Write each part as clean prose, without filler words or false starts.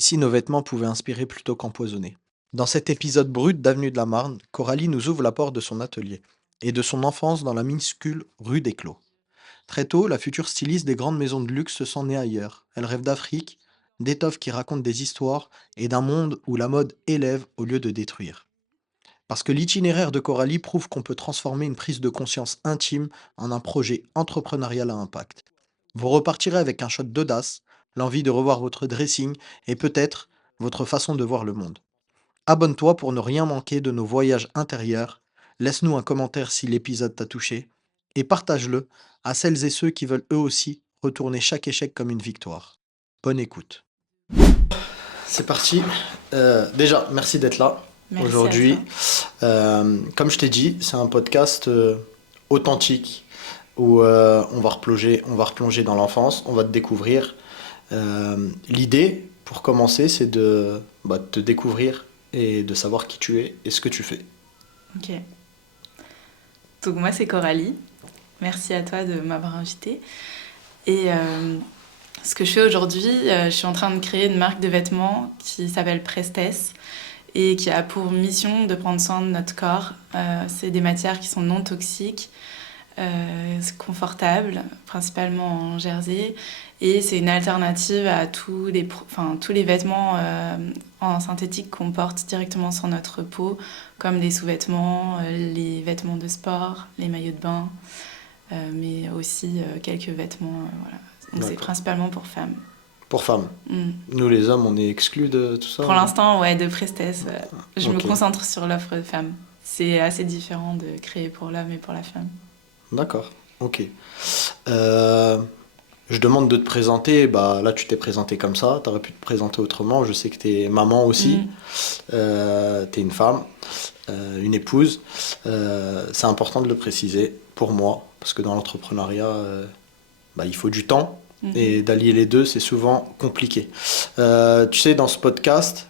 Et si nos vêtements pouvaient inspirer plutôt qu'empoisonner? Dans cet épisode brut d'Avenue de la Marne, Coralie nous ouvre la porte de son atelier et de son enfance dans la minuscule rue des Clos. Très tôt, la future styliste des grandes maisons de luxe se sent née ailleurs. Elle rêve d'Afrique, d'étoffes qui racontent des histoires et d'un monde où la mode élève au lieu de détruire. Parce que l'itinéraire de Coralie prouve qu'on peut transformer une prise de conscience intime en un projet entrepreneurial à impact. Vous repartirez avec un shot d'audace, l'envie de revoir votre dressing et peut-être votre façon de voir le monde. Abonne-toi pour ne rien manquer de nos voyages intérieurs. Laisse-nous un commentaire si l'épisode t'a touché et partage-le à celles et ceux qui veulent eux aussi retourner chaque échec comme une victoire. Bonne écoute. C'est parti. Déjà, merci d'être là Merci à aujourd'hui. toi. Comme je t'ai dit, c'est un podcast authentique où on va replonger dans l'enfance, on va te découvrir. L'idée, pour commencer, c'est de te découvrir et de savoir qui tu es et ce que tu fais. Ok. Donc moi c'est Coralie. Merci à toi de m'avoir invitée. Et ce que je fais aujourd'hui, je suis en train de créer une marque de vêtements qui s'appelle Prestess et qui a pour mission de prendre soin de notre corps. C'est des matières qui sont non toxiques, confortables, principalement en jersey. Et c'est une alternative à tous les vêtements en synthétique qu'on porte directement sur notre peau, comme les sous-vêtements, les vêtements de sport, les maillots de bain, mais aussi quelques vêtements. Voilà. Donc c'est D'accord. principalement pour femmes. Pour femmes. Mm. Nous, les hommes, on est exclus de tout ça. Pour l'instant, ouais, de Prestess, je me Ok. concentre sur l'offre de femmes. C'est assez différent de créer pour l'homme et pour la femme. D'accord. Ok. Euh, je demande de te présenter. Bah, là, tu t'es présenté comme ça. Tu aurais pu te présenter autrement. Je sais que tu es maman aussi. Mm. Tu es une femme, une épouse. C'est important de le préciser pour moi. Parce que dans l'entrepreneuriat, il faut du temps. Mhm. Et d'allier les deux, c'est souvent compliqué. Tu sais, dans ce podcast,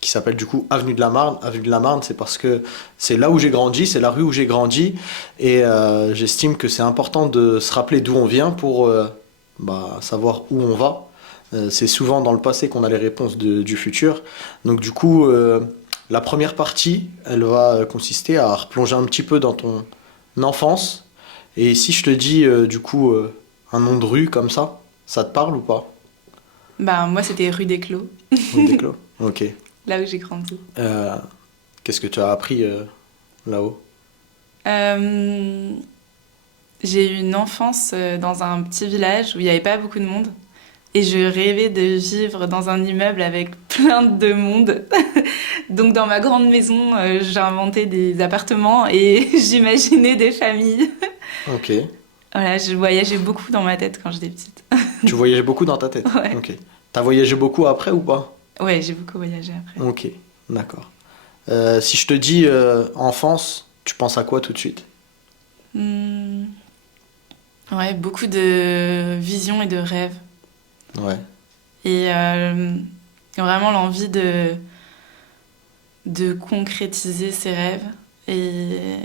qui s'appelle du coup Avenue de la Marne, Avenue de la Marne, c'est parce que c'est là où j'ai grandi, c'est la rue où j'ai grandi, et j'estime que c'est important de se rappeler d'où on vient pour savoir où on va. C'est souvent dans le passé qu'on a les réponses du futur. Donc du coup, la première partie, elle va consister à replonger un petit peu dans ton enfance. Et si je te dis un nom de rue comme ça te parle ou pas? Bah, moi, c'était rue des Clos, Rue des Clos. Ok. là où j'ai grandi. Euh, Qu'est-ce que tu as appris là-haut? Euh, j'ai eu une enfance dans un petit village où il n'y avait pas beaucoup de monde. Et je rêvais de vivre dans un immeuble avec plein de monde. Donc dans ma grande maison, j'ai inventé des appartements et j'imaginais des familles. Ok. Voilà, je voyageais beaucoup dans ma tête quand j'étais petite. Tu voyageais beaucoup dans ta tête? Ouais, Ok. T'as voyagé beaucoup après ou pas? ouais, j'ai beaucoup voyagé après. Ok, d'accord. Si je te dis enfance, tu penses à quoi tout de suite? Hmm, ouais, beaucoup de visions et de rêves. Ouais, Et vraiment l'envie de concrétiser ses rêves. Et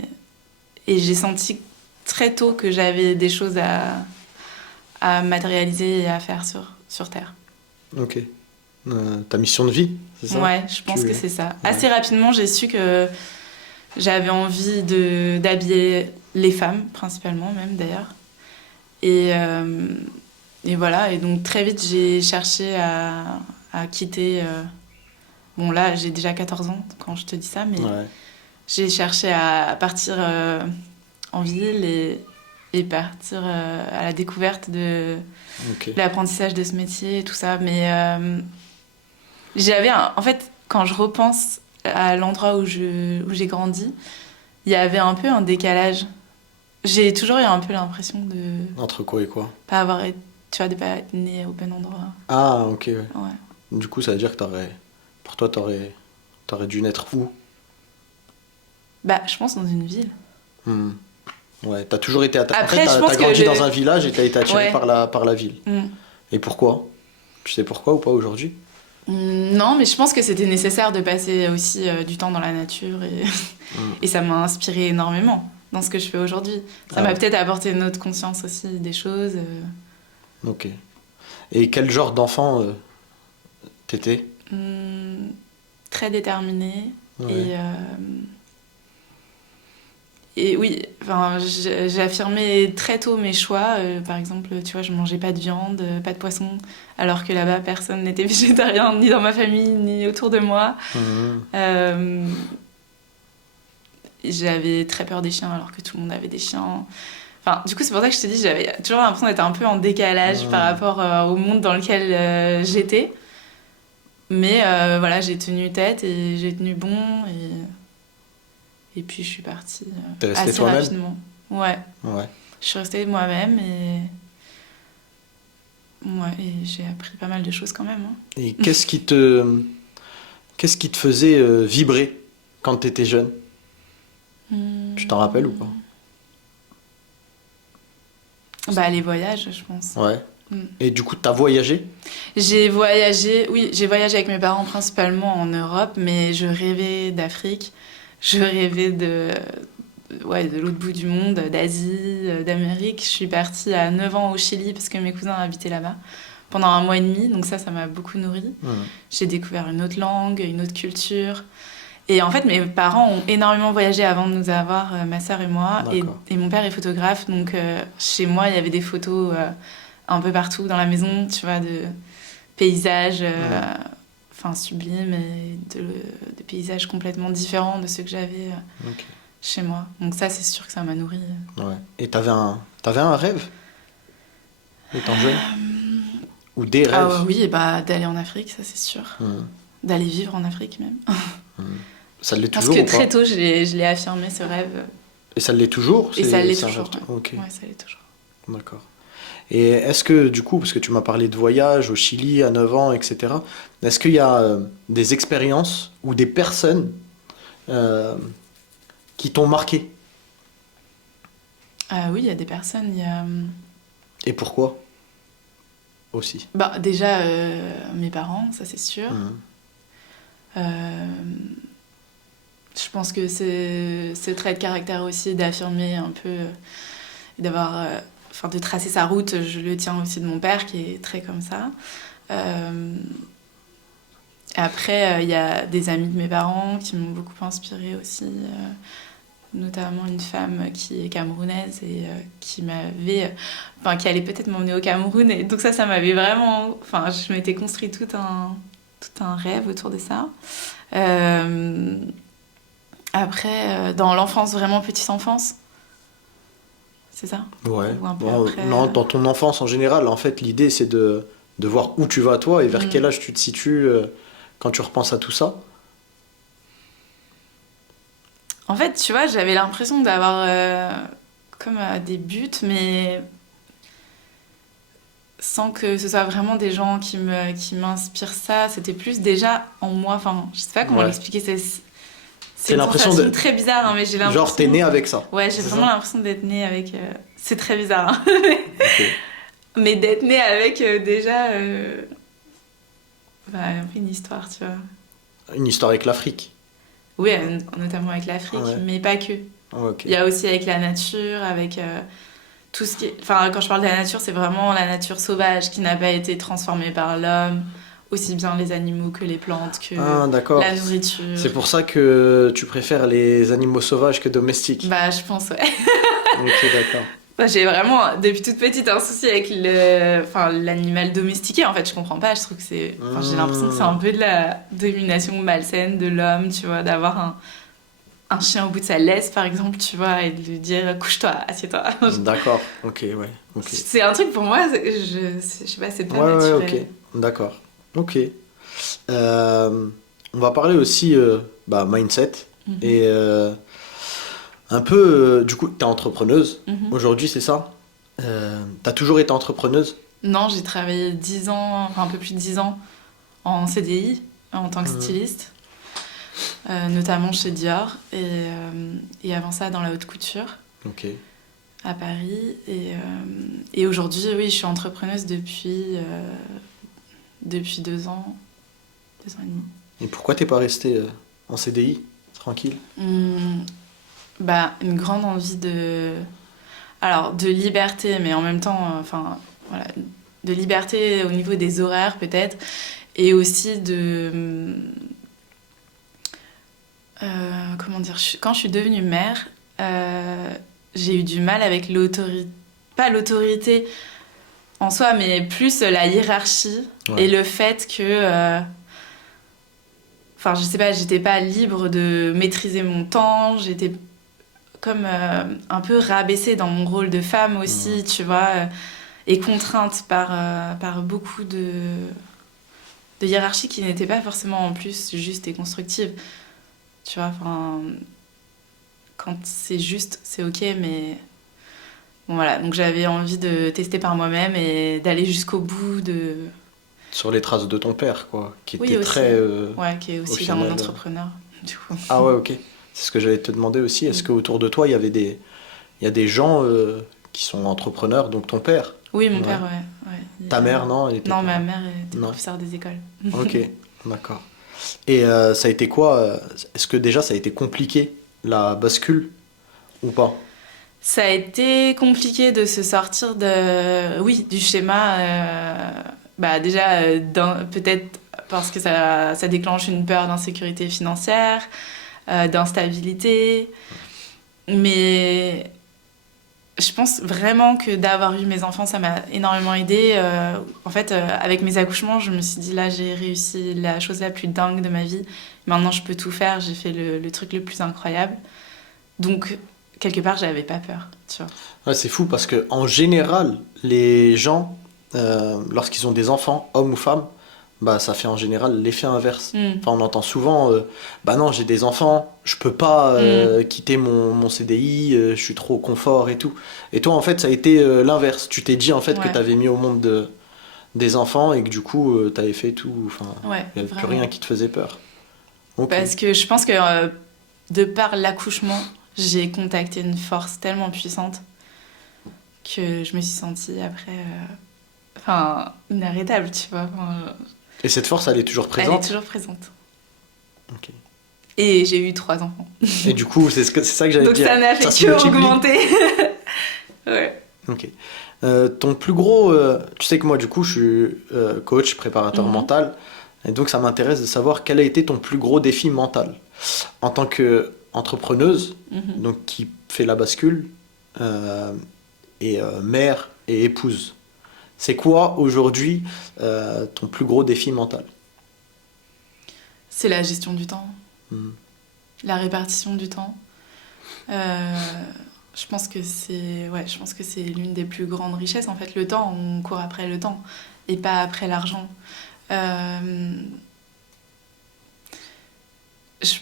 j'ai senti très tôt que j'avais des choses à matérialiser et à faire sur Terre. ok. Ta mission de vie, c'est ça? Ouais, je pense Tu... que c'est ça. Ouais. Assez rapidement, j'ai su que j'avais envie d'habiller les femmes, principalement même d'ailleurs. Et, euh, et voilà, et donc très vite, j'ai cherché à quitter... bon là, j'ai déjà 14 ans quand je te dis ça, mais Ouais, j'ai cherché à partir en ville et partir à la découverte de ok. l'apprentissage de ce métier et tout ça. Mais en fait, quand je repense à l'endroit où j'ai grandi, il y avait un peu un décalage. J'ai toujours eu un peu l'impression de Entre quoi et quoi? pas avoir été, tu vois, de pas être née au bon endroit. Ah, ok, ouais. Ouais. Du coup, ça veut dire que pour toi, t'aurais dû naître où? Bah, je pense dans une ville. Hmm. Ouais, t'as toujours été en Après, fait, je pense t'as que grandi dans un village et t'as été attiré Ouais. par la ville. Mm. Et pourquoi? Tu sais pourquoi ou pas aujourd'hui? Non, mais je pense que c'était nécessaire de passer aussi du temps dans la nature Hmm. et ça m'a inspiré énormément dans ce que je fais aujourd'hui. Ça Ah m'a ouais. peut-être apporté une autre conscience aussi des choses. Ok. Et quel genre d'enfant T'étais? Très déterminée. Ouais. Et oui, enfin, j'ai affirmé très tôt mes choix. Par exemple, tu vois, je mangeais pas de viande, pas de poisson, alors que là-bas, personne n'était végétarien, ni dans ma famille, ni autour de moi. Mhm. Euh, J'avais très peur des chiens, alors que tout le monde avait des chiens. Enfin, du coup, c'est pour ça que je te dis, j'avais toujours l'impression d'être un peu en décalage par Mhm. rapport au monde dans lequel j'étais. Mais voilà, j'ai tenu tête et j'ai tenu bon. Et puis, je suis partie T'es resté assez toi-même? rapidement. Ouais. Ouais. Je suis restée moi-même ouais, et j'ai appris pas mal de choses quand même. Hein. Et qu'est-ce qui te faisait vibrer quand t'étais jeune? Tu t'en rappelles ou pas? Hmm. Bah, les voyages, je pense. Ouais. Hmm. Et du coup, t'as voyagé? J'ai voyagé, oui, j'ai voyagé avec mes parents principalement en Europe, mais je rêvais d'Afrique. Je rêvais ouais, de l'autre bout du monde, d'Asie, d'Amérique. Je suis partie à 9 ans au Chili parce que mes cousins habitaient là-bas pendant 1 mois et demi, donc ça m'a beaucoup nourri. Mhm. J'ai découvert une autre langue, une autre culture. Et en fait, mes parents ont énormément voyagé avant de nous avoir, ma sœur et moi. D'accord. Et mon père est photographe, donc chez moi, il y avait des photos un peu partout dans la maison, tu vois, de paysages Mhm. enfin, sublimes et de paysages complètement différents de ceux que j'avais Ok. chez moi. Donc ça, c'est sûr que ça m'a nourri. Ouais. Et t'avais un rêve étant jeune? Ou des Ah rêves? oui, et bah, d'aller en Afrique, ça c'est sûr. Mhm. D'aller vivre en Afrique même. Mhm. Ça l'est Je pense toujours que ou très pas? tôt, je l'ai affirmé, ce rêve. Et ça l'est toujours? Et ça l'est C'est un rêve. toujours, ouais. Ok, Ouais, ça l'est toujours. d'accord. Et est-ce que, du coup, parce que tu m'as parlé de voyage au Chili à 9 ans, etc., est-ce qu'il y a des expériences ou des personnes euh, qui t'ont marqué? Ah oui, il y a des personnes, il y a... Et pourquoi aussi? Bah, déjà, mes parents, ça c'est sûr. Mhm. Euh, je pense que c'est ce trait de caractère aussi d'affirmer un peu, et d'avoir, enfin de tracer sa route, je le tiens aussi de mon père qui est très comme ça. Euh, Après, il y a des amis de mes parents qui m'ont beaucoup inspirée aussi, notamment une femme qui est camerounaise et qui m'avait, enfin qui allait peut-être m'emmener au Cameroun. Et donc ça m'avait vraiment, enfin je m'étais construit tout un rêve autour de ça. Euh, Après, dans l'enfance, vraiment petite enfance, c'est ça? Ouais. Ou un peu Bon, après. non, dans ton enfance en général, en fait, l'idée c'est de voir où tu vas toi et vers quel Hmm. âge tu te situes quand tu repenses à tout ça. En fait, tu vois, j'avais l'impression d'avoir comme des buts, mais sans que ce soit vraiment des gens qui m'inspirent ça. C'était plus déjà en moi. Enfin, je sais pas comment Ouais. l'expliquer. C'est T'as une l'impression sensation de... très bizarre, hein, mais j'ai Genre, t'es l'impression. né avec ça. Ouais, j'ai C'est vraiment ça? l'impression d'être née avec. C'est très bizarre, hein. Ok. Mais d'être née avec déjà. Bah, un peu une histoire, tu vois. Une histoire avec l'Afrique. Oui, notamment avec l'Afrique, Ouais. mais pas que. Ok. Il y a aussi avec la nature, avec tout ce qui est... Enfin, quand je parle de la nature, c'est vraiment la nature sauvage qui n'a pas été transformée par l'homme, aussi bien les animaux que les plantes, que Ah, d'accord. la nourriture. C'est pour ça que tu préfères les animaux sauvages que domestiques. Bah, je pense, ouais. Ok, d'accord. Bah, j'ai vraiment, depuis toute petite, un souci avec enfin, l'animal domestiqué. En fait, je comprends pas. Je trouve que c'est... Enfin, j'ai l'impression que c'est un Hmm. peu de la domination malsaine de l'homme, tu vois, d'avoir un chien au bout de sa laisse, par exemple, tu vois, et de lui dire couche-toi, assieds-toi. D'accord. Ok, ouais. Ok. C'est un truc pour moi, je sais pas, c'est pas Ouais, ouais, ok. naturel. D'accord. Ok. Euh, on va parler aussi bah, mindset. Mhm. Et un peu, du coup, t'es entrepreneuse. Mhm. Aujourd'hui, c'est ça? T'as toujours été entrepreneuse? Non, j'ai travaillé 10 ans, enfin un peu plus de 10 ans en CDI en tant que Mhm. styliste, notamment chez Dior et avant ça dans la haute couture Ok. à Paris. Et aujourd'hui, oui, je suis entrepreneuse depuis 2 ans, 2 ans et demi. Et pourquoi t'es pas restée en CDI? Tranquille? Bah, une grande envie alors, de liberté, mais en même temps, enfin, voilà, de liberté au niveau des horaires peut-être, Et aussi de... comment dire, quand je suis devenue mère, j'ai eu du mal avec l'autorité, pas l'autorité en soi, mais plus la hiérarchie et le fait que, enfin, je sais pas, j'étais pas libre de maîtriser mon temps, j'étais comme un peu rabaissée dans mon rôle de femme aussi, tu vois, et contrainte par beaucoup de hiérarchies qui n'étaient pas forcément en plus justes et constructives. Tu vois, enfin, quand c'est juste, c'est ok, mais bon, voilà. Donc j'avais envie de tester par moi-même et d'aller jusqu'au bout de... Sur les traces de ton père, quoi, qui Oui, était aussi. très... Ouais, qui est aussi un final, entrepreneur, du coup. Ah ouais, ok. C'est ce que j'allais te demander aussi. Est-ce qu'autour de toi, il y a des gens qui sont entrepreneurs, donc ton père? Oui, mon Ouais. père, ouais. Ta mère, non? Elle était Non, pas... ma mère était Non. professeure des écoles. Ok, d'accord. Et ça a été quoi est-ce que déjà ça a été compliqué, la bascule, ou pas? Ça a été compliqué de se sortir oui, du schéma. Bah déjà, peut-être parce que ça déclenche une peur d'insécurité financière, d'instabilité. Mais je pense vraiment que d'avoir eu mes enfants, ça m'a énormément aidée. En fait, avec mes accouchements, je me suis dit, là, j'ai réussi la chose la plus dingue de ma vie. Maintenant, je peux tout faire. J'ai fait le truc le plus incroyable. Donc, quelque part, j'avais pas peur, tu vois. Ouais, c'est fou parce que en général, les gens, lorsqu'ils ont des enfants, hommes ou femmes, bah ça fait en général l'effet inverse. Mm. Enfin, on entend souvent, bah non, j'ai des enfants, je peux pas quitter mon CDI, je suis trop au confort et tout. Et toi, en fait, ça a été l'inverse. Tu t'es dit en fait que Ouais, tu avais mis au monde des enfants et que du coup, tu avais fait tout. Enfin, ouais, il n'y avait plus vraiment. rien qui te faisait peur. Ok. Parce que je pense que de par l'accouchement, j'ai contacté une force tellement puissante que je me suis sentie après, enfin, inarrêtable, tu vois. Enfin, Et cette force, elle est toujours elle est présente? toujours présente. Ok. Et j'ai eu 3 enfants. Et du coup, c'est ça que j'allais te Donc dire. ça n'a fait Ça se que multiplie. augmenter. Ouais. Ok. Ton plus gros. Tu sais que moi, du coup, je suis coach, préparateur Mhm. mental. Et donc, ça m'intéresse de savoir quel a été ton plus gros défi mental. En tant qu'entrepreneuse, Mhm. donc qui fait la bascule, euh, et mère et épouse. C'est quoi aujourd'hui ton plus gros défi mental? C'est la gestion du temps, Hmm. la répartition du temps. Euh, je pense que c'est l'une des plus grandes richesses. En fait, le temps, on court après le temps et pas après l'argent. Euh, je,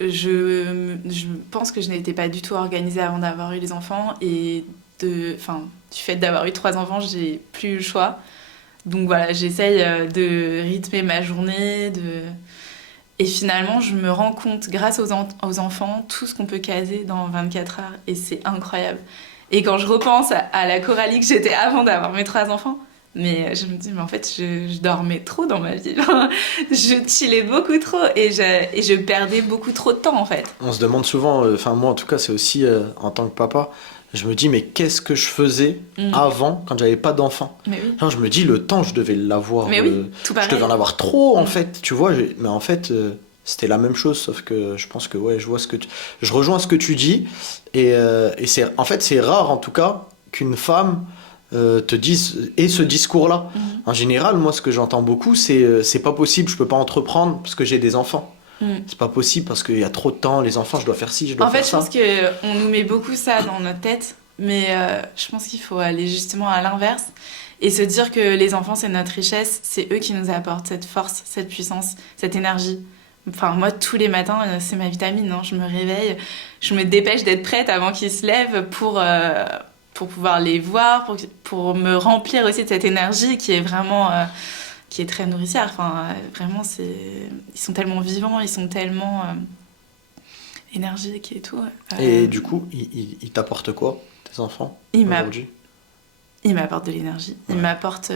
je pense que je n'étais pas du tout organisée avant d'avoir eu les enfants et enfin, du fait d'avoir eu 3 enfants, j'ai plus eu le choix. Donc voilà, j'essaye de rythmer ma journée, et finalement, je me rends compte, grâce aux enfants, tout ce qu'on peut caser dans 24 heures. Et c'est incroyable. Et quand je repense à la Coralie que j'étais avant d'avoir mes 3 enfants, mais je me dis, mais en fait, je dormais trop dans ma vie. Je chillais beaucoup trop et je perdais beaucoup trop de temps, en fait. On se demande souvent, enfin moi en tout cas, c'est aussi en tant que papa, je me dis mais qu'est-ce que je faisais Mm. avant quand j'avais pas d'enfant? Mais oui. Genre, je me dis le temps, je devais l'avoir, Mais oui, tout je devais pareil. en avoir trop en Mm. fait, tu vois. Mais en fait, c'était la même chose, sauf que je pense que ouais, je rejoins ce que tu dis et c'est en fait c'est rare en tout cas qu'une femme te dise et ce discours-là. Mhm. En général, moi ce que j'entends beaucoup, c'est pas possible, je peux pas entreprendre parce que j'ai des enfants. Mm. C'est pas possible parce qu'il y a trop de temps, les enfants, je dois faire ci, je dois En faire fait, je pense ça. qu'on nous met beaucoup ça dans notre tête, mais je pense qu'il faut aller justement à l'inverse et se dire que les enfants, c'est notre richesse, c'est eux qui nous apportent cette force, cette puissance, cette énergie. Enfin, moi, tous les matins, c'est ma vitamine, hein. Je me réveille, je me dépêche d'être prête avant qu'ils se lèvent pour pouvoir les voir, pour me remplir aussi de cette énergie qui est vraiment... qui est très nourricière. Enfin, vraiment, ils sont tellement vivants, ils sont tellement énergiques et tout. Et du coup, ils t'apportent quoi, tes enfants, Ils aujourd'hui? m'apportent de l'énergie. Ils Ouais. m'apportent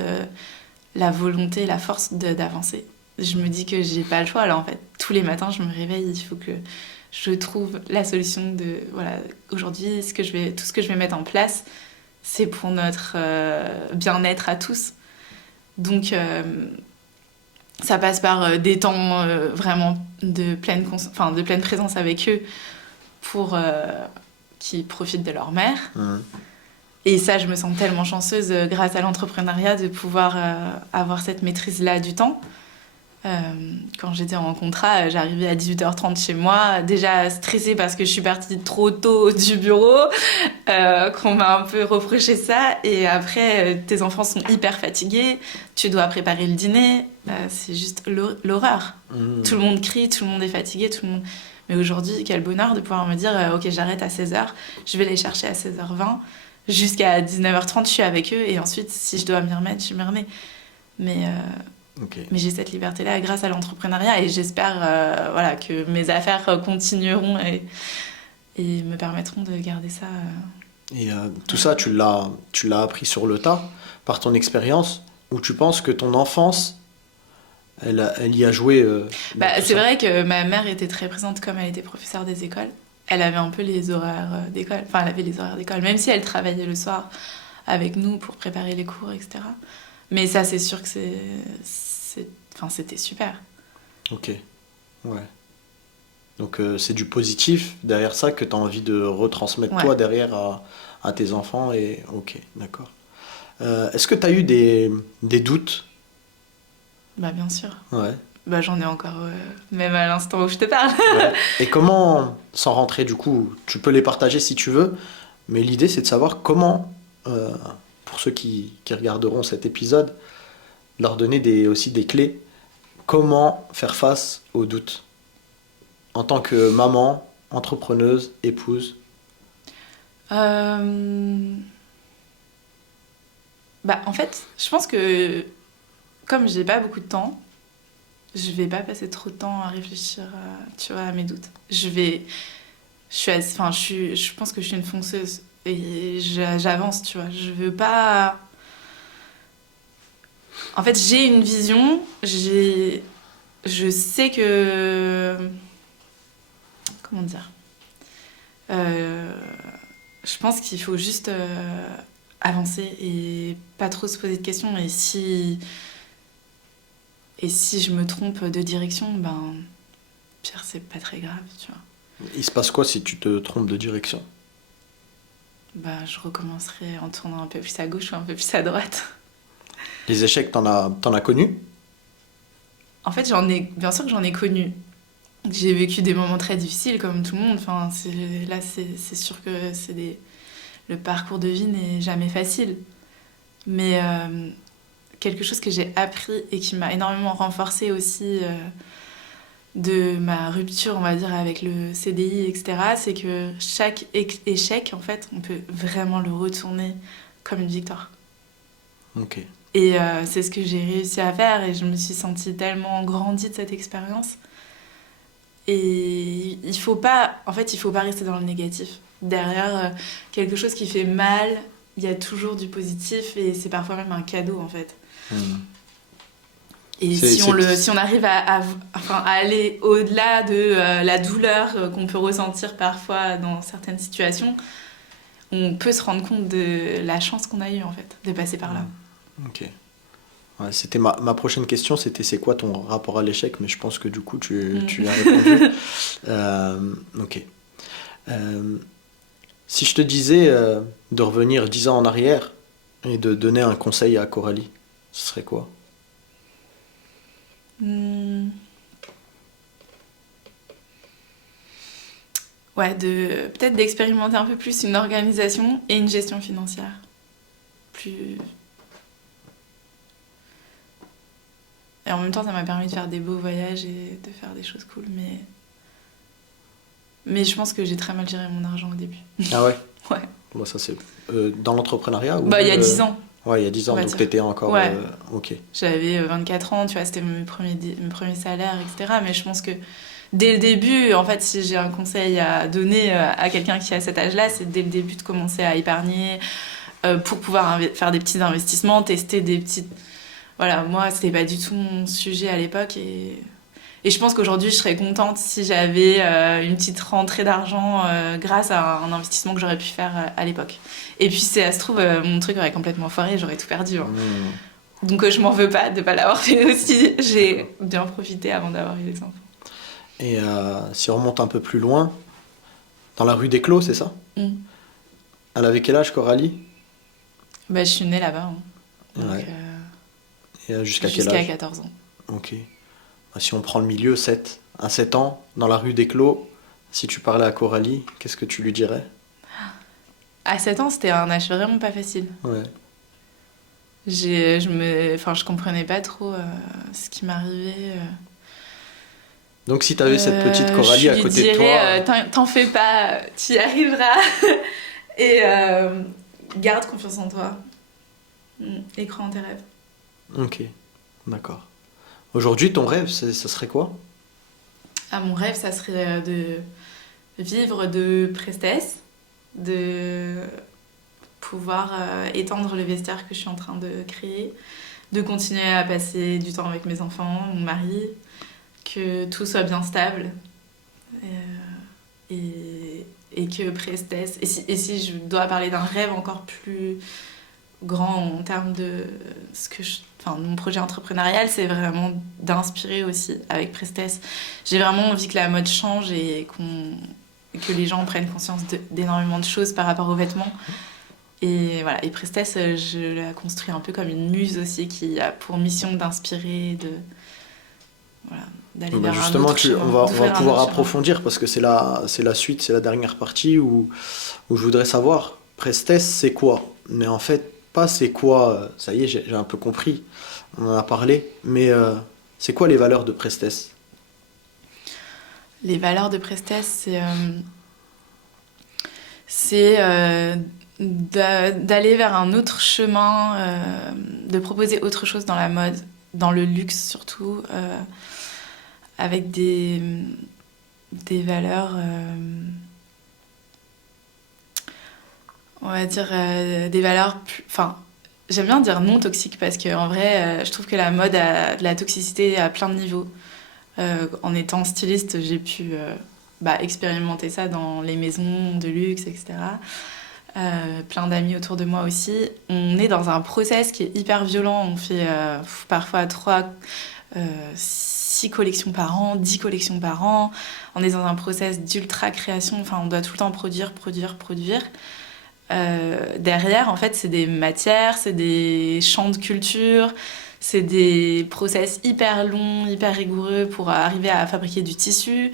la volonté, la force d'avancer. Je me dis que j'ai pas le choix là en fait. Tous les matins, je me réveille, il faut que je trouve la solution de voilà, aujourd'hui, tout ce que je vais mettre en place, c'est pour notre bien-être à tous. Donc Ça passe par des temps vraiment de pleine présence avec eux pour qu'ils profitent de leur mère. Et ça, je me sens tellement chanceuse grâce à l'entrepreneuriat de pouvoir avoir cette maîtrise-là du temps. Quand j'étais en contrat, j'arrivais à 18h30 chez moi, déjà stressée parce que je suis partie trop tôt du bureau, qu'on m'a un peu reproché ça. Et après, tes enfants sont hyper fatigués, tu dois préparer le dîner, c'est juste l'horreur. Tout le monde crie, tout le monde est fatigué, tout le monde... Mais aujourd'hui, quel bonheur de pouvoir me dire ok, j'arrête à 16h, je vais les chercher à 16h20, jusqu'à 19h30, je suis avec eux, et ensuite, si je dois m'y remettre, je m'y remets. Mais j'ai cette liberté-là grâce à l'entrepreneuriat, et j'espère que mes affaires continueront et me permettront de garder ça. Et tout ça, tu l'as appris sur le tas, par ton expérience, ou tu penses que ton enfance, elle y a joué c'est vrai que ma mère était très présente, comme elle était professeure des écoles. Elle avait un peu les horaires d'école, elle avait les horaires d'école, même si elle travaillait le soir avec nous pour préparer les cours, etc. Mais ça, c'est sûr que c'était super. Ok, ouais. Donc c'est du positif derrière ça que tu as envie de retransmettre toi derrière à tes enfants. Et ok, d'accord. Est-ce que tu as eu des doutes? Bien sûr. Ouais. J'en ai encore, même à l'instant où je te parle. Ouais. Et comment, sans rentrer du coup, tu peux les partager si tu veux, mais l'idée c'est de savoir comment, pour ceux qui regarderont cet épisode, leur donner aussi des clés, comment faire face aux doutes en tant que maman, entrepreneuse, épouse. En fait, je pense que comme j'ai pas beaucoup de temps, je vais pas passer trop de temps à réfléchir à mes doutes. Je pense que je suis une fonceuse et j'avance, tu vois. Je veux pas... En fait, j'ai une vision, je sais que... Comment dire ? Je pense qu'il faut juste avancer et pas trop se poser de questions. Et si je me trompe de direction, pire, c'est pas très grave, tu vois. Il se passe quoi si tu te trompes de direction ? Je recommencerai en tournant un peu plus à gauche ou un peu plus à droite. Les échecs, t'en as connu ? En fait, bien sûr que j'en ai connu. J'ai vécu des moments très difficiles comme tout le monde. Enfin, c'est sûr que le parcours de vie n'est jamais facile. Mais quelque chose que j'ai appris et qui m'a énormément renforcée aussi de ma rupture, on va dire, avec le CDI, etc., c'est que chaque échec, en fait, on peut vraiment le retourner comme une victoire. Ok. Et c'est ce que j'ai réussi à faire, et je me suis sentie tellement grandie de cette expérience. Et il faut pas rester dans le négatif. Derrière quelque chose qui fait mal, il y a toujours du positif, et c'est parfois même un cadeau, en fait. Et si on arrive à aller au-delà de la douleur qu'on peut ressentir parfois dans certaines situations, on peut se rendre compte de la chance qu'on a eue, en fait, de passer par là. Ok. Ouais, c'était ma prochaine question, c'était c'est quoi ton rapport à l'échec, mais je pense que du coup tu as répondu. Ok. Si je te disais de revenir 10 ans en arrière et de donner un conseil à Coralie, ce serait quoi ? Ouais, peut-être d'expérimenter un peu plus une organisation et une gestion financière. Et en même temps, ça m'a permis de faire des beaux voyages et de faire des choses cool, mais je pense que j'ai très mal géré mon argent au début. Ah ouais ? Ouais. Bon, ça c'est dans l'entrepreneuriat ou il y a 10 ans. Ouais, il y a 10 ans, donc t'étais encore... Ouais. Ok. J'avais 24 ans, tu vois, c'était mes premiers salaires, etc. Mais je pense que dès le début, en fait, si j'ai un conseil à donner à quelqu'un qui a cet âge-là, c'est dès le début de commencer à épargner pour pouvoir faire des petits investissements, tester des petites... Voilà, moi, c'était pas du tout mon sujet à l'époque, et je pense qu'aujourd'hui, je serais contente si j'avais une petite rentrée d'argent grâce à un investissement que j'aurais pu faire à l'époque. Et puis, si ça se trouve, mon truc aurait complètement foiré, j'aurais tout perdu. Hein. Donc je m'en veux pas de pas l'avoir fait aussi. J'ai bien profité avant d'avoir eu les enfants. Et si on remonte un peu plus loin, dans la rue des Clos, c'est ça? Mm. Elle avait quel âge, Coralie? Bah, je suis née là-bas. Hein. Donc, Ouais. Et jusqu'à quel jusqu'à âge? 14 ans. Ok. Bah, si on prend le milieu, 7. À 7 ans, dans la rue des Clos, si tu parlais à Coralie, qu'est-ce que tu lui dirais? À 7 ans, c'était un âge vraiment pas facile. Ouais. Je comprenais pas trop ce qui m'arrivait. Donc si tu avais cette petite Coralie à Je lui côté de dirais, toi... t'en fais pas, tu y arriveras. Et garde confiance en toi. Et crois en tes rêves. Ok, d'accord. Aujourd'hui, ton rêve, ça serait quoi? Ah, mon rêve, ça serait de vivre de prestesse, de pouvoir étendre le vestiaire que je suis en train de créer, de continuer à passer du temps avec mes enfants, mon mari, que tout soit bien stable. Et que prestesse. Et si je dois parler d'un rêve encore plus grand en termes de mon projet entrepreneurial, c'est vraiment d'inspirer aussi avec prestesse. J'ai vraiment envie que la mode change et que les gens prennent conscience d'énormément de choses par rapport aux vêtements. Et voilà, et prestesse, je la construis un peu comme une muse aussi qui a pour mission d'inspirer, d'aller vers Justement, un autre chemin, on va d'ouvrir un pouvoir autre chemin. approfondir parce que c'est la suite, c'est la dernière partie où je voudrais savoir, prestesse, c'est quoi? Mais en fait, pas c'est quoi, ça y est, j'ai un peu compris, on en a parlé, mais c'est quoi les valeurs de prestesse? Les valeurs de prestesse, c'est d'aller vers un autre chemin, de proposer autre chose dans la mode, dans le luxe surtout, avec des valeurs, on va dire, des valeurs plus... Enfin, j'aime bien dire non toxiques parce qu'en vrai, je trouve que la mode a de la toxicité à plein de niveaux. En étant styliste, j'ai pu expérimenter ça dans les maisons de luxe, etc. Plein d'amis autour de moi aussi. On est dans un process qui est hyper violent. On fait parfois 6 collections par an, 10 collections par an. On est dans un process d'ultra création. Enfin, on doit tout le temps produire. Derrière, en fait, c'est des matières, c'est des champs de culture, c'est des process hyper longs, hyper rigoureux pour arriver à fabriquer du tissu.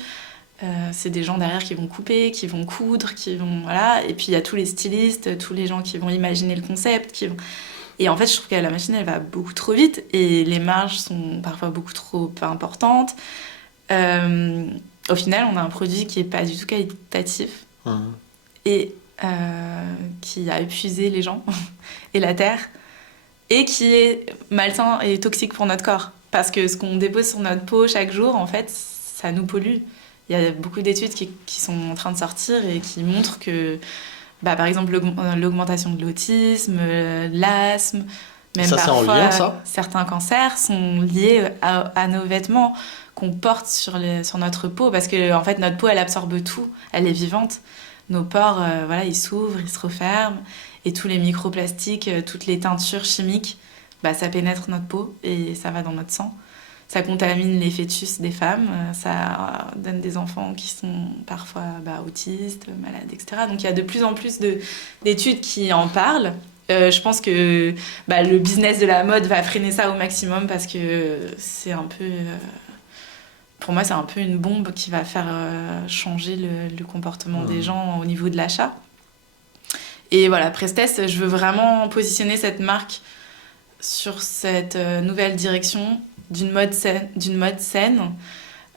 C'est des gens derrière qui vont couper, qui vont coudre, voilà. Et puis il y a tous les stylistes, tous les gens qui vont imaginer le concept, Et en fait, je trouve que la machine, elle va beaucoup trop vite et les marges sont parfois beaucoup trop importantes. Au final, on a un produit qui est pas du tout qualitatif et qui a épuisé les gens et la terre et qui est malsain et toxique pour notre corps. Parce que ce qu'on dépose sur notre peau chaque jour, en fait, ça nous pollue. Il y a beaucoup d'études qui sont en train de sortir et qui montrent que, par exemple, l'augmentation de l'autisme, l'asthme, même ça, c'est en parfois lien, ça? certains cancers sont liés à nos vêtements qu'on porte sur notre peau. Parce que, en fait, notre peau, elle absorbe tout. Elle est vivante. Nos pores, ils s'ouvrent, ils se referment. Et tous les microplastiques, toutes les teintures chimiques, ça pénètre notre peau et ça va dans notre sang. Ça contamine les fœtus des femmes, ça donne des enfants qui sont parfois autistes, malades, etc. Donc il y a de plus en plus d'études qui en parlent. Je pense que le business de la mode va freiner ça au maximum parce que c'est un peu... pour moi, c'est un peu une bombe qui va faire changer le comportement des gens au niveau de l'achat. Et voilà, Prestesse, je veux vraiment positionner cette marque sur cette nouvelle direction d'une mode saine.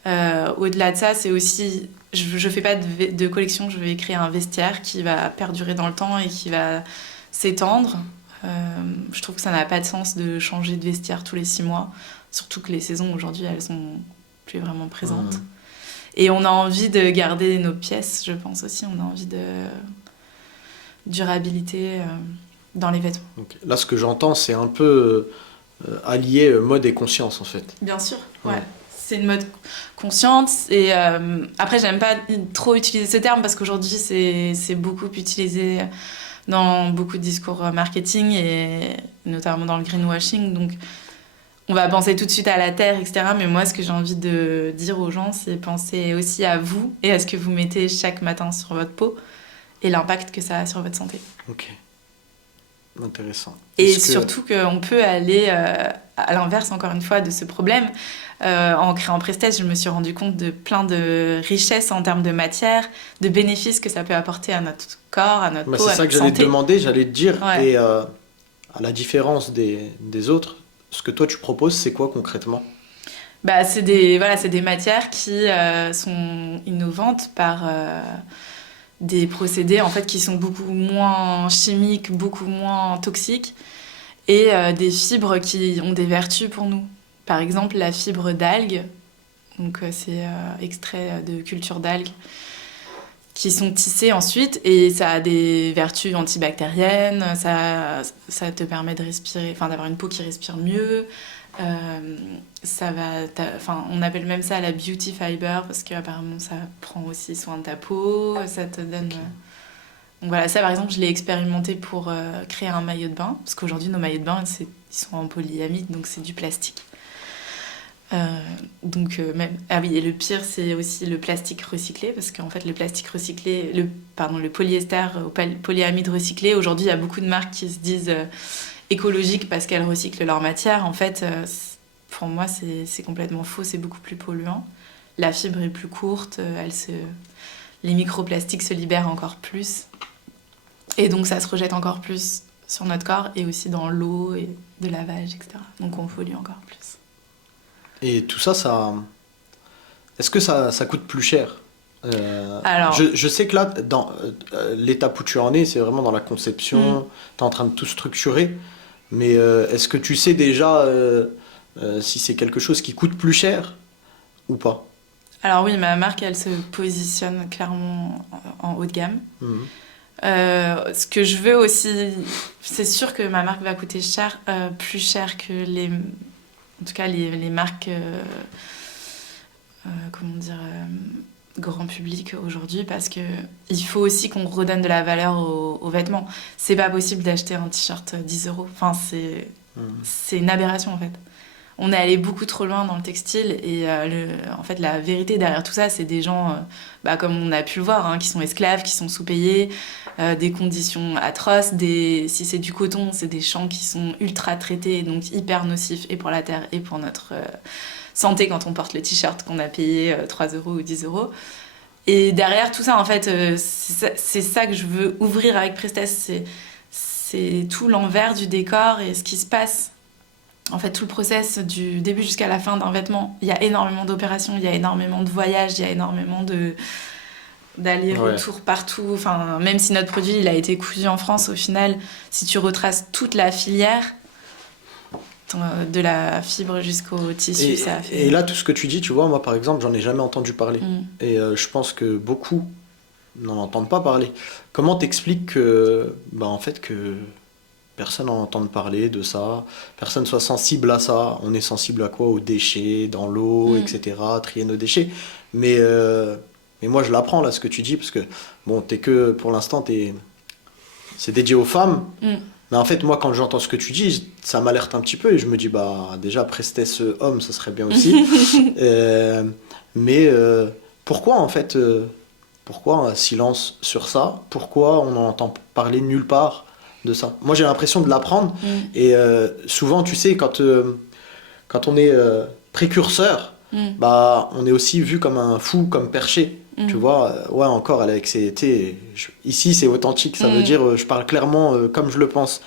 Au-delà de ça, c'est aussi... Je fais pas de collection, je vais créer un vestiaire qui va perdurer dans le temps et qui va s'étendre. Je trouve que ça n'a pas de sens de changer de vestiaire tous les 6 mois. Surtout que les saisons, aujourd'hui, elles sont plus vraiment présentes. Et on a envie de garder nos pièces, je pense aussi. On a envie de durabilité dans les vêtements. Okay. Là, ce que j'entends, c'est un peu allier mode et conscience, en fait. Bien sûr, ouais. C'est une mode consciente. Et après, j'aime pas trop utiliser ce terme parce qu'aujourd'hui, c'est beaucoup utilisé dans beaucoup de discours marketing et notamment dans le greenwashing. Donc, on va penser tout de suite à la terre, etc. Mais moi, ce que j'ai envie de dire aux gens, c'est penser aussi à vous et à ce que vous mettez chaque matin sur votre peau et l'impact que ça a sur votre santé. Ok, intéressant. Et surtout qu'on peut aller à l'inverse, encore une fois, de ce problème. En créant Prestesse, je me suis rendu compte de plein de richesses en termes de matière, de bénéfices que ça peut apporter à notre corps, à notre peau, à notre santé. C'est ça que j'allais te demander, j'allais te dire. Ouais. Et à la différence des autres, ce que toi tu proposes, c'est quoi concrètement? C'est des matières qui sont innovantes par des procédés en fait, qui sont beaucoup moins chimiques, beaucoup moins toxiques, et des fibres qui ont des vertus pour nous. Par exemple, la fibre d'algues, donc c'est extrait de culture d'algues, qui sont tissées ensuite, et ça a des vertus antibactériennes, ça te permet de respirer, d'avoir une peau qui respire mieux. On appelle même ça la beauty fiber parce qu'apparemment ça prend aussi soin de ta peau, ça te donne. Donc voilà, ça par exemple, je l'ai expérimenté pour créer un maillot de bain, parce qu'aujourd'hui nos maillots de bain ils sont en polyamide, donc c'est du plastique. Et le pire c'est aussi le plastique recyclé, parce qu'en fait le plastique recyclé, le polyester au polyamide recyclé, aujourd'hui il y a beaucoup de marques qui se disent écologiques parce qu'elles recyclent leur matière. En fait, pour moi c'est complètement faux, c'est beaucoup plus polluant. La fibre est plus courte, les microplastiques se libèrent encore plus, et donc ça se rejette encore plus sur notre corps et aussi dans l'eau et de lavage, etc. Donc on pollue encore plus. Et tout ça, est-ce que ça coûte plus cher? Alors, je sais que là, dans l'étape où tu en es, c'est vraiment dans la conception, tu es en train de tout structurer, mais est-ce que tu sais déjà si c'est quelque chose qui coûte plus cher ou pas? Alors oui, ma marque, elle se positionne clairement en haut de gamme. Ce que je veux aussi, c'est sûr que ma marque va coûter cher, plus cher que en tout cas les marques, grand public aujourd'hui, parce que il faut aussi qu'on redonne de la valeur aux vêtements. C'est pas possible d'acheter un t-shirt 10 €. C'est une aberration en fait. On est allé beaucoup trop loin dans le textile, et en fait la vérité derrière tout ça, c'est des gens, comme on a pu le voir, qui sont esclaves, qui sont sous-payés, des conditions atroces, si c'est du coton, c'est des champs qui sont ultra traités, donc hyper nocifs et pour la terre et pour notre santé quand on porte le t-shirt qu'on a payé 3 € ou 10 €. Et derrière tout ça, en fait, c'est ça que je veux ouvrir avec Prestesse, c'est tout l'envers du décor et ce qui se passe. En fait, tout le process du début jusqu'à la fin d'un vêtement, il y a énormément d'opérations, il y a énormément de voyages, il y a énormément d'allers-retours partout. Enfin, même si notre produit il a été cousu en France, au final, si tu retraces toute la filière, de la fibre jusqu'au tissu, ça a fait... Et là, tout ce que tu dis, tu vois, moi par exemple, j'en ai jamais entendu parler. Et je pense que beaucoup n'en entendent pas parler. Comment t'expliques que, en fait, que personne n'en entende parler de ça, personne soit sensible à ça? On est sensible à quoi? Aux déchets, dans l'eau, etc., trier nos déchets. Mais moi, je l'apprends là, ce que tu dis, parce que, pour l'instant, c'est dédié aux femmes. Mais en fait, moi, quand j'entends ce que tu dis, ça m'alerte un petit peu, et je me dis, déjà, Prestesse homme, ça serait bien aussi. Mais pourquoi, en fait, pourquoi un silence sur ça? Pourquoi on n'en entend parler nulle part de ça? Moi, j'ai l'impression de l'apprendre. Et souvent, tu sais, quand on est précurseur, on est aussi vu comme un fou, comme perché. Tu vois, encore, avec ici, c'est authentique, ça veut dire, je parle clairement comme je le pense.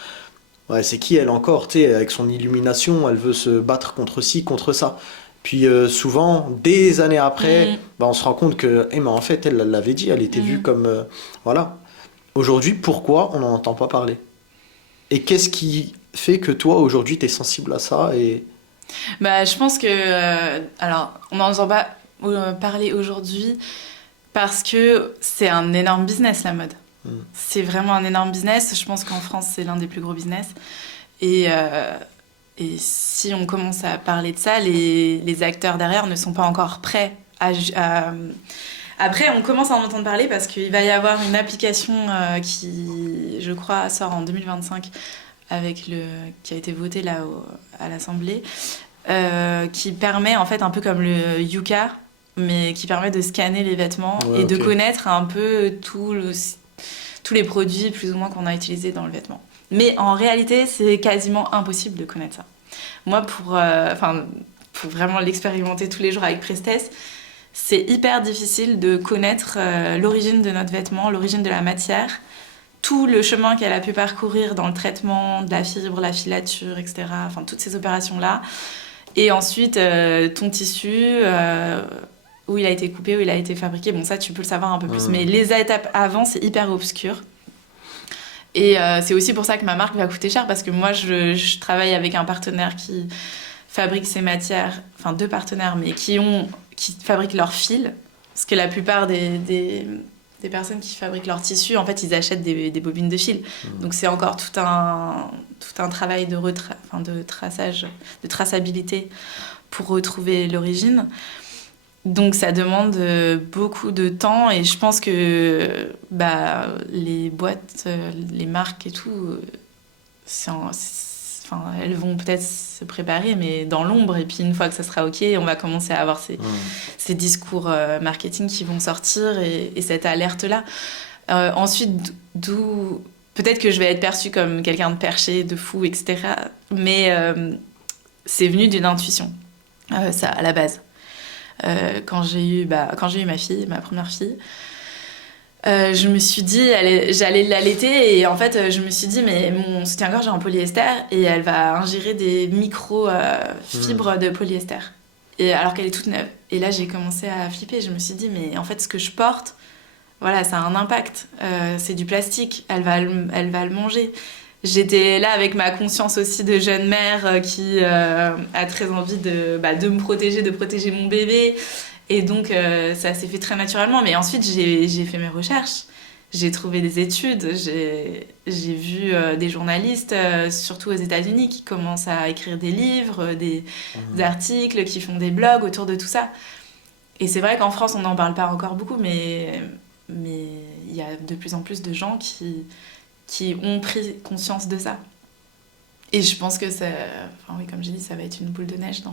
Ouais, c'est qui elle encore, tu sais, avec son illumination, elle veut se battre contre ci, contre ça. Puis souvent, des années après, on se rend compte que, mais en fait, elle l'avait dit, elle était vue comme... voilà. Aujourd'hui, pourquoi on n'en entend pas parler? Et qu'est-ce qui fait que toi, aujourd'hui, tu es sensible à ça Je pense que... alors, on n'en entend pas parler aujourd'hui parce que c'est un énorme business, la mode. C'est vraiment un énorme business. Je pense qu'en France, c'est l'un des plus gros business. Et si on commence à parler de ça, les acteurs derrière ne sont pas encore prêts Après, on commence à en entendre parler parce qu'il va y avoir une application qui, je crois, sort en 2025 qui a été votée là à l'Assemblée, qui permet, en fait, un peu comme le Yuka, mais qui permet de scanner les vêtements et de connaître un peu tous les produits plus ou moins qu'on a utilisés dans le vêtement. Mais en réalité, c'est quasiment impossible de connaître ça. Moi, pour vraiment l'expérimenter tous les jours avec Prestess, c'est hyper difficile de connaître l'origine de notre vêtement, l'origine de la matière, tout le chemin qu'elle a pu parcourir dans le traitement de la fibre, la filature, etc. Enfin, toutes ces opérations-là. Et ensuite, ton tissu, où il a été coupé, où il a été fabriqué. Bon, ça, tu peux le savoir un peu plus. Mais les étapes avant, c'est hyper obscur. Et c'est aussi pour ça que ma marque va coûter cher, parce que moi, je travaille avec un partenaire qui fabrique ces matières, enfin 2 partenaires, mais qui fabriquent leurs fils. Parce que la plupart des personnes qui fabriquent leurs tissus, en fait, ils achètent des bobines de fil. Donc c'est encore tout un travail de traçage, de traçabilité pour retrouver l'origine. Donc ça demande beaucoup de temps, et je pense que les boîtes, les marques et tout, elles vont peut-être se préparer, mais dans l'ombre. Et puis une fois que ça sera OK, on va commencer à avoir ces discours marketing qui vont sortir, et cette alerte-là. Ensuite, peut-être que je vais être perçue comme quelqu'un de perché, de fou, etc. Mais c'est venu d'une intuition, ça, à la base. Quand j'ai eu ma fille, ma première fille, je me suis dit, j'allais l'allaiter, et en fait, je me suis dit, mais mon soutien-gorge est en polyester et elle va ingérer des micro-fibres de polyester. Et alors qu'elle est toute neuve. Et là, j'ai commencé à flipper. Je me suis dit, mais en fait, ce que je porte, voilà, ça a un impact. C'est du plastique. Elle va le manger. J'étais là avec ma conscience aussi de jeune mère qui a très envie de me protéger, de protéger mon bébé. Et donc, ça s'est fait très naturellement. Mais ensuite, j'ai fait mes recherches. J'ai trouvé des études. J'ai vu des journalistes, surtout aux États-Unis, qui commencent à écrire des livres, des articles, qui font des blogs autour de tout ça. Et c'est vrai qu'en France, on n'en parle pas encore beaucoup, mais il y a de plus en plus de gens qui ont pris conscience de ça. Et je pense que comme j'ai dit, ça va être une boule de neige dans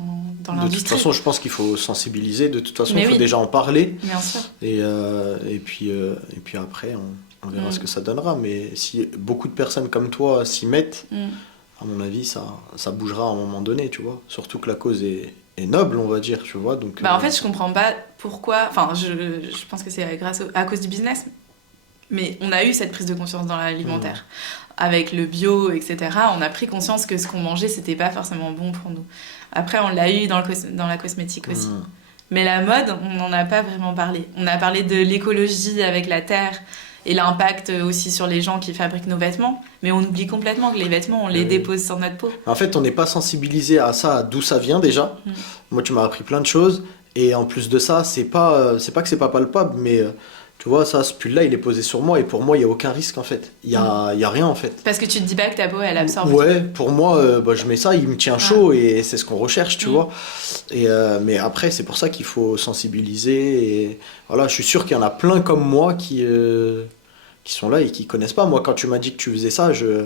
l'industrie. De toute façon, je pense qu'il faut sensibiliser. De toute façon, il faut déjà en parler. Bien sûr. Et puis après, on verra ce que ça donnera. Mais si beaucoup de personnes comme toi s'y mettent, à mon avis, ça bougera à un moment donné, tu vois. Surtout que la cause est noble, on va dire, tu vois. Donc, en fait, je comprends pas pourquoi... Enfin, je pense que c'est à cause du business. Mais on a eu cette prise de conscience dans l'alimentaire. Avec le bio, etc., on a pris conscience que ce qu'on mangeait, c'était pas forcément bon pour nous. Après, on l'a eu dans la cosmétique aussi. Mais la mode, on n'en a pas vraiment parlé. On a parlé de l'écologie avec la terre et l'impact aussi sur les gens qui fabriquent nos vêtements. Mais on oublie complètement que les vêtements, on les dépose sur notre peau. En fait, on n'est pas sensibilisé à ça, d'où ça vient déjà. Moi, tu m'as appris plein de choses. Et en plus de ça, c'est pas que c'est pas palpable, mais... Tu vois, ce pull-là, il est posé sur moi, et pour moi, il n'y a aucun risque, en fait. Il y a rien, en fait. Parce que tu te dis pas que ta peau, elle absorbe. Ouais, pour moi, je mets ça, il me tient chaud, et c'est ce qu'on recherche, tu vois. Et, mais après, c'est pour ça qu'il faut sensibiliser. Et voilà, je suis sûr qu'il y en a plein comme moi qui sont là et qui connaissent pas. Moi, quand tu m'as dit que tu faisais ça, je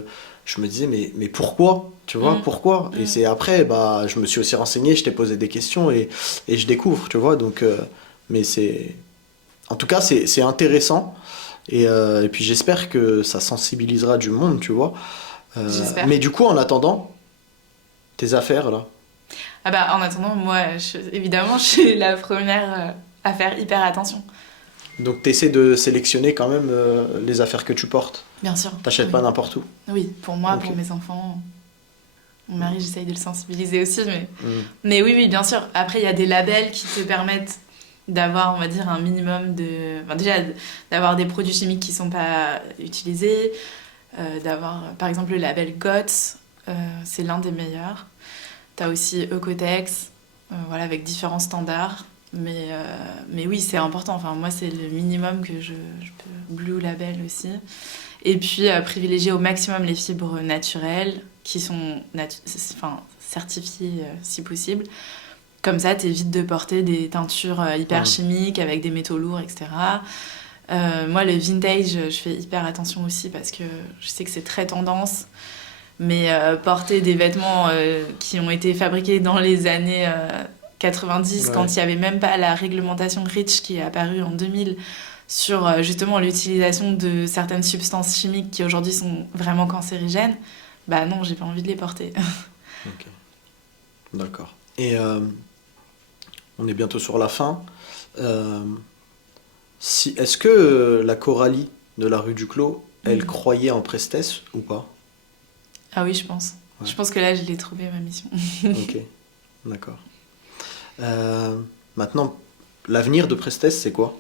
me disais, mais pourquoi? Tu vois, pourquoi? Et c'est après, je me suis aussi renseigné, je t'ai posé des questions, et je découvre, tu vois. Donc, mais c'est... En tout cas, c'est intéressant, et puis j'espère que ça sensibilisera du monde, tu vois. Mais du coup, en attendant, tes affaires, là. En attendant, moi, évidemment, je suis la première à faire hyper attention. Donc t'essaies de sélectionner quand même les affaires que tu portes. Bien sûr. T'achètes pas n'importe où. Oui, pour moi, pour mes enfants. Mon mari, j'essaye de le sensibiliser aussi, mais oui, bien sûr. Après, il y a des labels qui te permettent d'avoir, on va dire, un minimum déjà d'avoir des produits chimiques qui sont pas utilisés, d'avoir par exemple le label GOTS, c'est l'un des meilleurs. T'as aussi Ecotex, avec différents standards, mais oui, c'est important. Enfin, moi, c'est le minimum que je peux. Blue Label aussi. Et puis privilégier au maximum les fibres naturelles qui sont certifiées si possible, Comme ça, t'évites de porter des teintures hyper Ouais. chimiques avec des métaux lourds, etc. Moi, le vintage, je fais hyper attention aussi parce que je sais que c'est très tendance. Mais porter des vêtements qui ont été fabriqués dans les années 90, quand Ouais. il n'y avait même pas la réglementation REACH qui est apparue en 2000 sur justement l'utilisation de certaines substances chimiques qui aujourd'hui sont vraiment cancérigènes, bah non, j'ai pas envie de les porter. Ok, d'accord. Et on est bientôt sur la fin. Euh, est-ce que la Coralie de la rue du Clos, elle Mhm. croyait en Prestesse ou pas? Ah oui, je pense. Ouais. Je pense que là, je l'ai trouvé ma mission. Ok, d'accord. Euh, Maintenant, l'avenir de Prestesse, c'est quoi?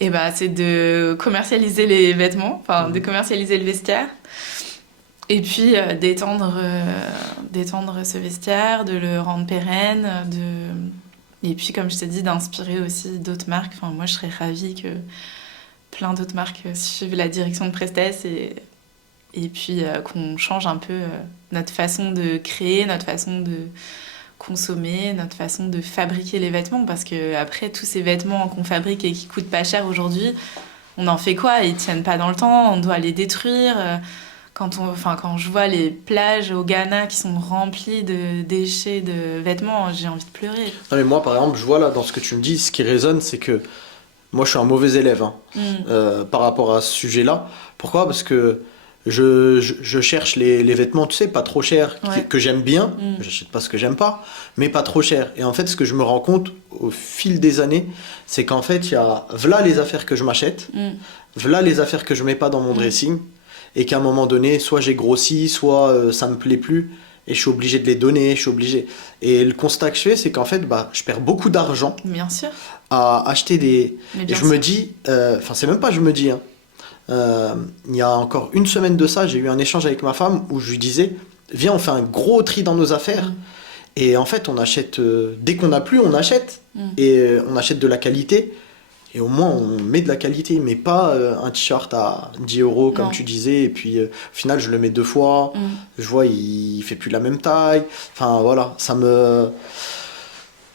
Et bah, c'est de commercialiser les vêtements, enfin de Mhm. commercialiser le vestiaire. Et puis d'étendre ce vestiaire, de le rendre pérenne, et puis comme je t'ai dit, d'inspirer aussi d'autres marques. Enfin, moi, je serais ravie que plein d'autres marques suivent la direction de Prestesse et puis qu'on change un peu notre façon de créer, notre façon de consommer, notre façon de fabriquer les vêtements. Parce que après, tous ces vêtements qu'on fabrique et qui coûtent pas cher aujourd'hui, on en fait quoi? Ils tiennent pas dans le temps, on doit les détruire. Quand je vois les plages au Ghana qui sont remplies de déchets de vêtements, j'ai envie de pleurer. Non mais moi, par exemple, je vois là, dans ce que tu me dis, ce qui résonne, c'est que moi, je suis un mauvais élève hein, Mm. par rapport à ce sujet-là. Pourquoi? Parce que je cherche les vêtements, tu sais, pas trop chers, Ouais. que j'aime bien. Mm. J'achète pas ce que j'aime pas, mais pas trop cher. Et en fait, ce que je me rends compte au fil des années, c'est qu'en fait, il y a voilà les affaires que je m'achète, Mm. voilà les affaires que je mets pas dans mon Mm. dressing, et qu'à un moment donné, soit j'ai grossi, soit ça me plaît plus, et je suis obligé de les donner, je suis obligé. Et le constat que je fais, c'est qu'en fait, bah, je perds beaucoup d'argent Bien sûr. à acheter des. Mais Et bien je me sûr. dis, enfin, c'est même pas je me dis, hein. Il y a encore une semaine de ça, j'ai eu un échange avec ma femme où je lui disais, viens, on fait un gros tri dans nos affaires. Mm. Et en fait, on achète, dès qu'on n'a plus, on achète. Mm. Et on achète de la qualité. Et au moins, on met de la qualité, mais pas un t-shirt à 10 euros, comme Non. tu disais. Et puis, au final, je le mets deux fois. Mm. Je vois, il fait plus la même taille. Enfin, voilà, ça me.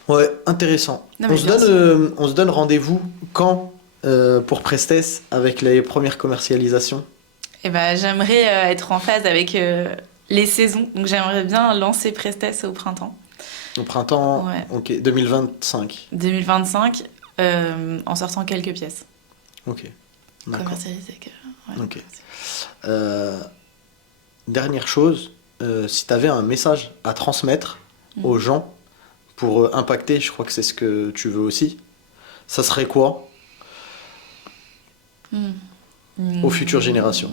Ouais, intéressant. Non, mais bien sûr. On se donne rendez-vous quand pour Prestesse avec les premières commercialisations? Et ben, j'aimerais être en phase avec les saisons. Donc j'aimerais bien lancer Prestesse au printemps. Au printemps, Ouais. ok, 2025. 2025, en sortant quelques pièces. Ok, d'accord. Commercialisées. Ouais, Ok. Euh, Dernière chose, si tu avais un message à transmettre aux Mm. gens pour impacter, je crois que c'est ce que tu veux aussi, ça serait quoi Mm. aux futures générations?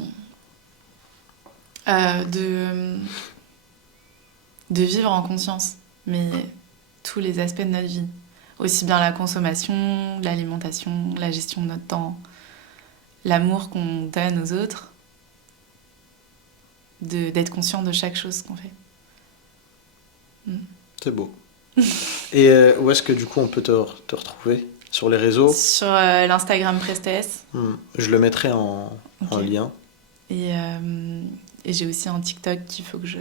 De vivre en conscience, mais tous les aspects de notre vie. Aussi bien la consommation, l'alimentation, la gestion de notre temps, l'amour qu'on donne aux autres, d'être conscient de chaque chose qu'on fait. Mm. C'est beau. Et où est-ce que du coup on peut te retrouver? Sur les réseaux? Sur l'Instagram Prestesse. Je le mettrai en Ok. lien. Et j'ai aussi un TikTok qu'il faut que je